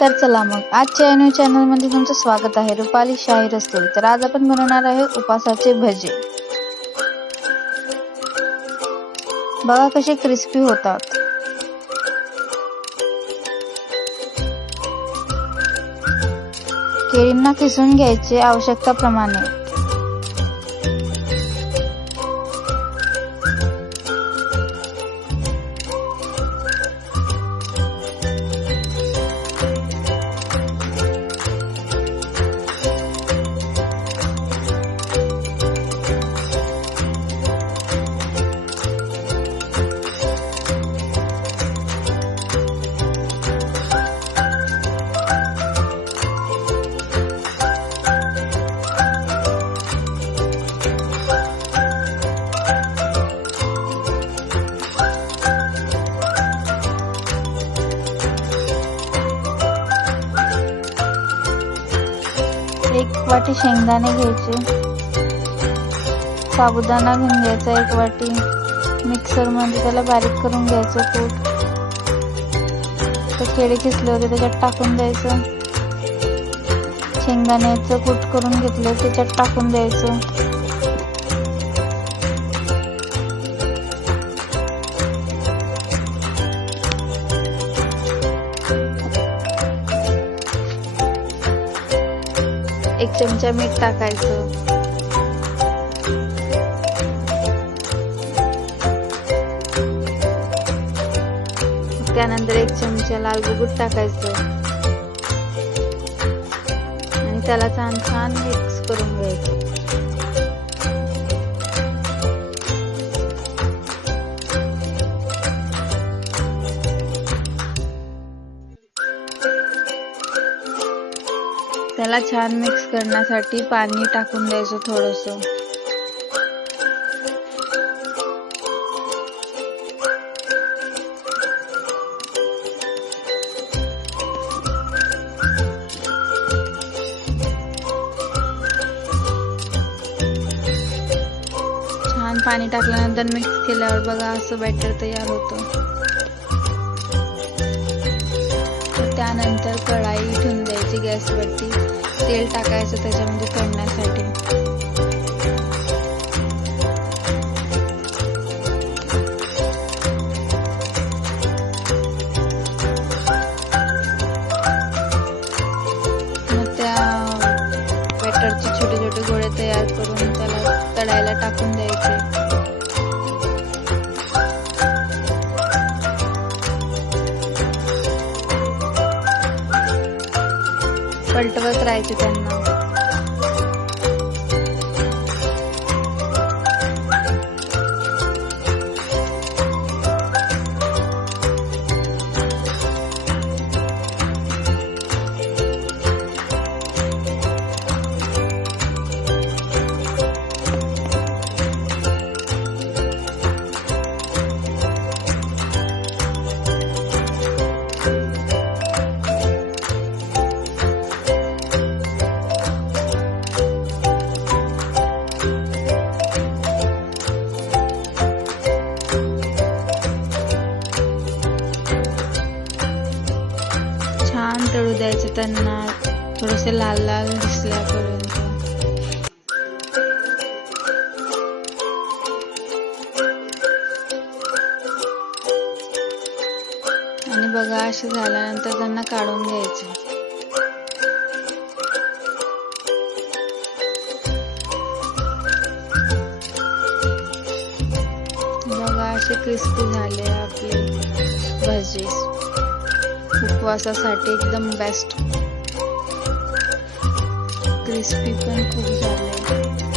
तर चला मग आजच्या न्यू चॅनल मध्ये तुमचं स्वागत आहे. रुपाली शाही रस्तोरी. तर आज आपण बनवणार आहे उपासाचे भजे. बघा कसे क्रिस्पी होतात. केळींना किसून घ्यायचे आवश्यकताप्रमाणे. एक वाटी शेंगदाणे घ्यायचे, साबुदाणा घेऊन घ्यायचा 1 वाटी. मिक्सर मध्ये त्याला बारीक करून घ्यायचं कूट. तर केळी किसले होते त्याच्यात टाकून द्यायचं. शेंगदाण्याचं कूट करून घेतलं त्याच्यात टाकून द्यायचं. एक चमचा मीठ टाकायचं. त्यानंतर 1 चमचा लाल बुगुट टाकायचं आणि त्याला छान मिक्स करून घ्यायचं. त्याला छान मिक्स करण्यासाठी पाणी टाकून द्यायचं थोडंसं. छान पाणी टाकल्यानंतर मिक्स केल्यावर बघा असं बॅटर तयार होतं. त्यानंतर कढाई ठेवून द्यायची गॅसवरती. तेल टाकायचं त्याच्यामध्ये तळण्यासाठी. मग त्या बॅटरचे छोटे छोटे गोळे तयार करून त्याला तळायला टाकून द्यायचे. पलटवत राहायचे त्यांना. छान तळू द्यायचे त्यांना थोडेसे लाल लाल दिसल्यापर्यंत. आणि बघा असे झाल्यानंतर त्यांना काढून घ्यायचे. बघा असे क्रिस्पी झाले आपले भजे. उपवासासाठी एकदम बेस्ट. क्रिस्पी पण खूप झाले.